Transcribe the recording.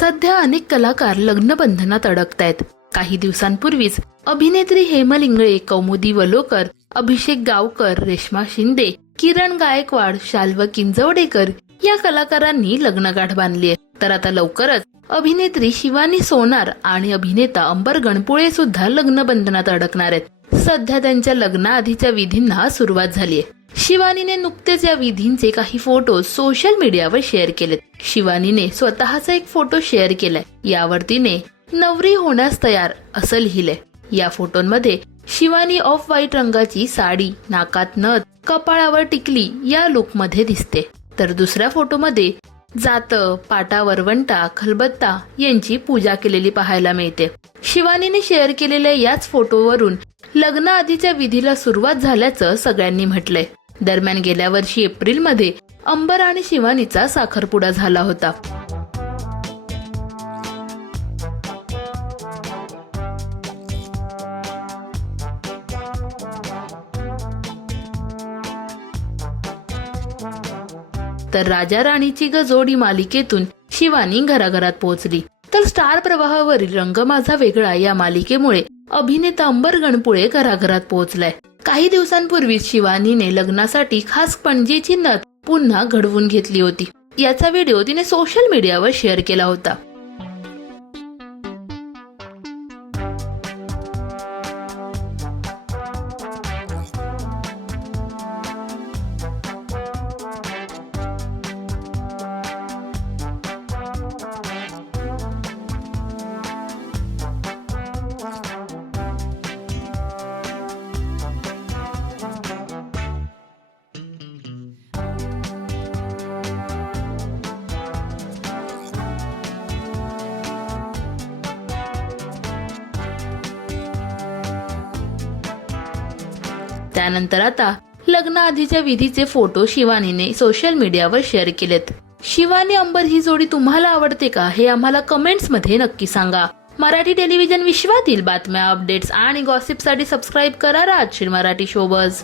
सध्या अनेक कलाकार लग्नबंधनात अडकतायत. काही दिवसांपूर्वीच अभिनेत्री हेमल इंगळे कौमुदी वलोकर अभिषेक गावकर रेश्मा शिंदे किरण गायकवाड शाल्व किंजवडेकर या कलाकारांनी लग्नगाठ बांधली आहे. तर आता लवकरच अभिनेत्री शिवानी सोनार आणि अभिनेता अंबर गणपुळे सुद्धा लग्नबंधनात अडकणार आहेत. सध्या त्यांच्या लग्नाआधीच्या विधींना सुरुवात झाली आहे. शिवानीने नुकतेच या विधींचे काही फोटो सोशल मीडियावर शेअर केलेत. शिवानीने स्वतःचा एक फोटो शेअर केलाय. यावर तिने नवरी होण्यास तयार असं लिहिलंय. या फोटोंमध्ये शिवानी ऑफ व्हाईट रंगाची साडी नाकात नथ कपाळावर टिकली या लुकमध्ये दिसते. तर दुसऱ्या फोटोमध्ये जात पाटा वरवंटा खलबत्ता यांची पूजा केलेली पाहायला मिळते. शिवानीने शेअर केलेल्या याच फोटोवरून लग्नाआधीच्या विधीला सुरुवात झाल्याचं सगळ्यांनी म्हटलंय. दरम्यान गेल्या वर्षी एप्रिलमध्ये अंबर आणि शिवानीचा साखरपुडा झाला होता. तर राजा राणीची ग जोडी मालिकेतून शिवानी घराघरात पोहोचली. तर स्टार प्रवाहावरील रंग माझा वेगळा या मालिकेमुळे अभिनेता अंबर गणपुळे घराघरात पोहोचलाय. काही दिवसांपूर्वी शिवानीने लग्नासाठी खास पणजीची नथ पुन्हा घडवून घेतली होती. याचा व्हिडिओ तिने सोशल मीडियावर शेअर केला होता. त्यानंतर आता लग्नाआधीच्या विधीचे फोटो शिवानीने सोशल मीडियावर शेअर केलेत. शिवानी अंबर ही जोडी तुम्हाला आवडते का? हे आम्हाला कमेंट्समध्ये नक्की सांगा. मराठी टेलिव्हिजन विश्वातील बातम्या अपडेट्स आणि गॉसिपसाठी सबस्क्राईब करा राजश्री मराठी शोबज